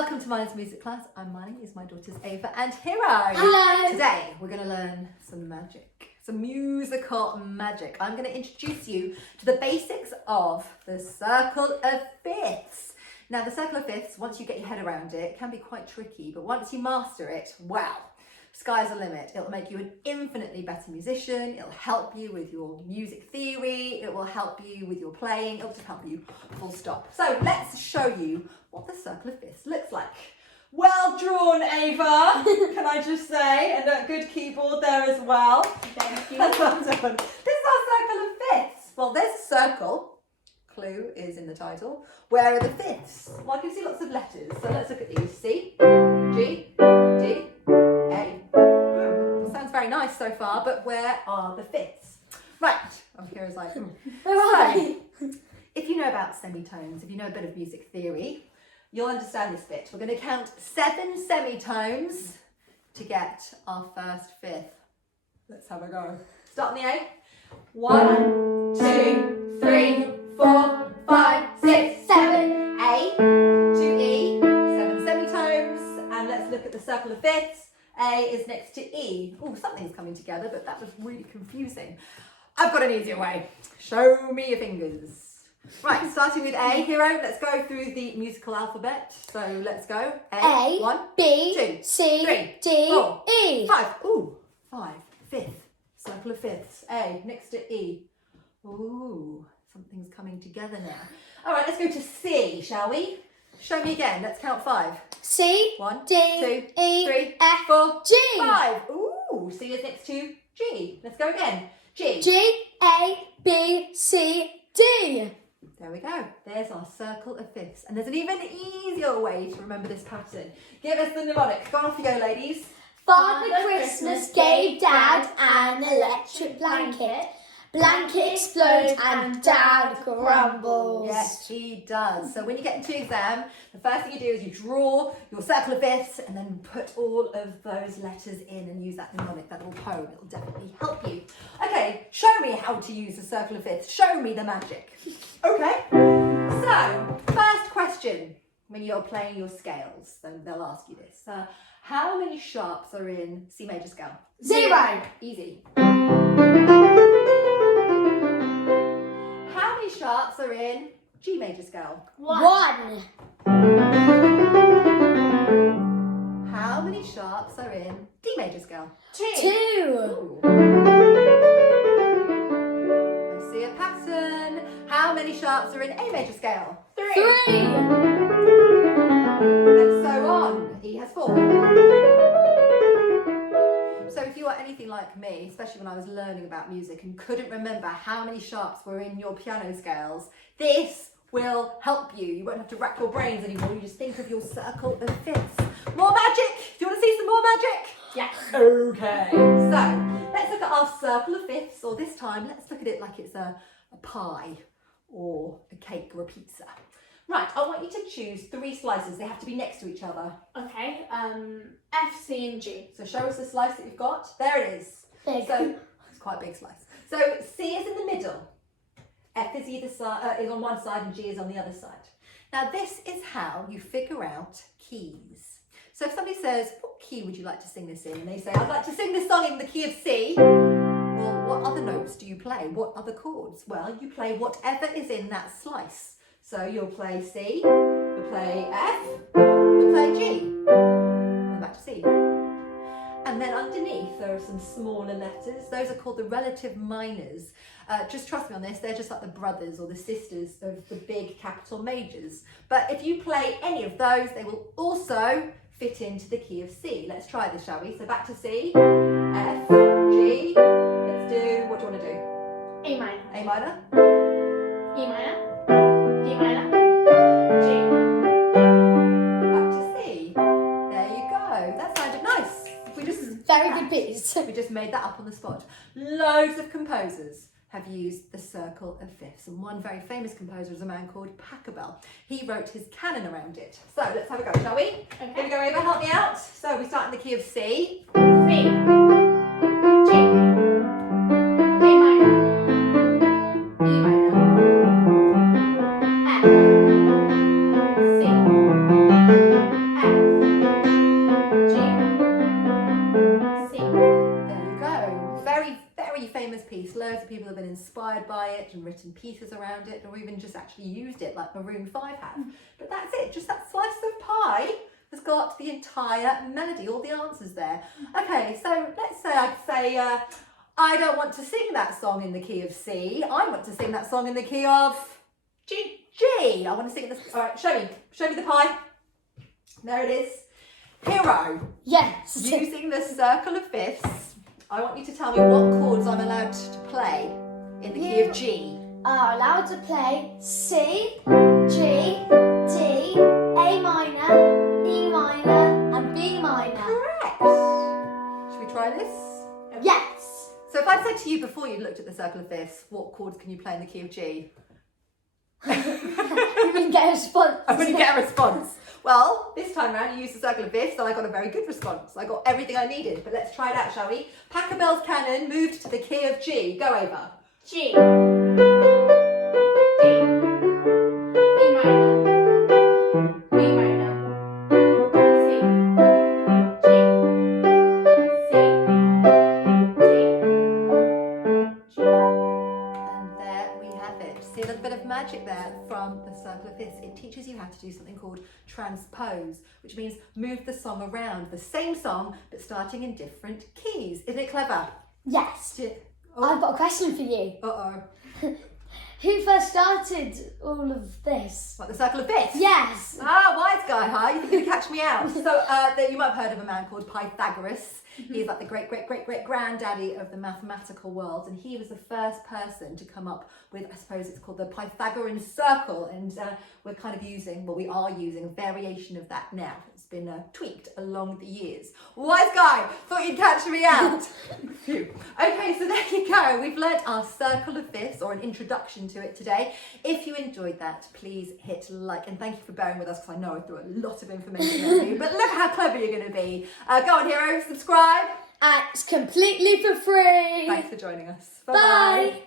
welcome to Mila's music class. I'm Miley, is my daughters Ava and Hero. Hello. Today we're going to learn some magic, some musical magic. I'm going to introduce you to the basics of the circle of fifths. Now the circle of fifths, once you get your head around it, can be quite tricky, but once you master it, wow, sky's the limit. It'll make you an infinitely better musician. It'll help you with your music theory. It will help you with your playing. It'll just help you full stop. So let's show you what the circle of fifths looks like. Well drawn, Ava, can I just say, and a good keyboard there as well. Thank you. Well done. This is our circle of fifths. Well, there's a circle. Clue is in the title. Where are the fifths? Well, I can see lots of letters. So let's look at these. C, G, D, A. Sounds very nice so far, but where are the fifths? Right. Oh, Kira's like, So, if you know about semitones, if you know a bit of music theory, you'll understand this bit. We're going to count 7 semitones to get our first fifth. Let's have a go. Start on the A. 1, 2, 3, 4, 5, 6, 7. A to E. 7 semitones. And let's look at the circle of fifths. A is next to E. Oh, something's coming together, but that was really confusing. I've got an easier way. Show me your fingers. Right, starting with A, Hero. Let's go through the musical alphabet. So let's go. A, 1, B, 2, C, 3, D, 4, E. 5. Ooh, 5. Fifth. Circle of fifths. A next to E. Ooh, something's coming together now. All right, let's go to C, shall we? Show me again. Let's count 5. C, 1, D, 2, E, 3, F, 4, G. 5. Ooh, C is next to G. Let's go again. G. G, A, B, C, D. There we go. There's our circle of fifths. And there's an even easier way to remember this pattern. Give us the mnemonic. Go on, off you go, ladies. Father Christmas gave Dad an electric blanket. Blanket explodes and Dad grumbles. Yes, he does. So when you get into exam, the first thing you do is you draw your circle of fifths and then put all of those letters in and use that mnemonic, that little poem. It'll definitely help you. Okay, show me how to use the circle of fifths. Show me the magic. Okay, so first question when you're playing your scales, then they'll ask you this. How many sharps are in C major scale? 0. Easy. How many sharps are in G major scale? 1. How many sharps are in D major scale? 2. Ooh. I see a pattern. How many sharps are in A major scale? 3. And so on. E has 4. So if you are anything like me, especially when I was learning about music and couldn't remember how many sharps were in your piano scales, this will help you. You won't have to rack your brains anymore. You just think of your circle of fifths. More magic! Do you want to see some more magic? Yes. Okay. So let's look at our circle of fifths, or this time let's look at it like it's a pie or a cake or a pizza. Right, I want you to choose 3 slices. They have to be next to each other. Okay, F, C, and G. So show us the slice that you've got. There it is. Big. So it's quite a big slice. So C is in the middle. F is either side, is on one side, and G is on the other side. Now this is how you figure out keys. So if somebody says, "What key would you like to sing this in?" and they say, "I'd like to sing this song in the key of C." Well, what other notes do you play? What other chords? Well, you play whatever is in that slice. So you'll play C, you'll play F, you'll play G, and back to C. And then underneath there are some smaller letters. Those are called the relative minors. Just trust me on this, they're just like the brothers or the sisters of the big capital majors. But if you play any of those, they will also fit into the key of C. Let's try this, shall we? So back to C, F, G. Let's do, what do you want to do? A minor. A minor? E minor. D minor. G. Back to C. There you go. That sounded nice. Very good piece. We just made that up on the spot. Loads of composers have used the circle of fifths, and one very famous composer is a man called Pachelbel. He wrote his canon around it. So let's have a go, shall we? Okay. Here we go, Ava, help me out. So we start in the key of C. C. G. A minor. E minor. F. C. it and written pieces around it, or even just actually used it like Maroon 5 have. But that's it, just that slice of pie has got the entire melody, all the answers there. Okay, so let's say I say, I don't want to sing that song in the key of C. I want to sing that song in the key of G. G. I want to sing this. All right, show me the pie. There it is. Hero. Yes. Using the circle of fifths, I want you to tell me what chords I'm allowed to play in the key of G. Are allowed to play C, G, D, A minor, E minor, and B minor. Correct. Should we try this? Yes. So if I said to you before you looked at the circle of fifths, what chords can you play in the key of G? You didn't get a response. I wouldn't get a response. Well, this time round you used the circle of fifths and I got a very good response. I got everything I needed. But let's try it out, shall we? Pachelbel's Canon moved to the key of G. Go over. G, D, E minor, B minor, C, G, C, D, G. And there we have it. See a little bit of magic there from the circle of fifths. It teaches you how to do something called transpose, which means move the song around. The same song, but starting in different keys. Isn't it clever? Yes. Oh, I've got a question for you. uh-oh. Who first started all of this? What, the circle of fifths? Yes. Ah, wise guy, huh? You think you're gonna catch me out? So you might have heard of a man called Pythagoras. He's like the great granddaddy of the mathematical world, and he was the first person to come up with, I suppose it's called the Pythagorean circle, and we're kind of using, well, we are using a variation of that now. It's been tweaked along the years. Wise guy, thought you'd catch me out. Phew. Okay, so there you go. We've learnt our circle of fifths, or an introduction to it today. If you enjoyed that, please hit like, and thank you for bearing with us, because I know I threw a lot of information at you, but look how clever you're going to be. Go on, hero, subscribe. And it's completely for free. Thanks for joining us. Bye.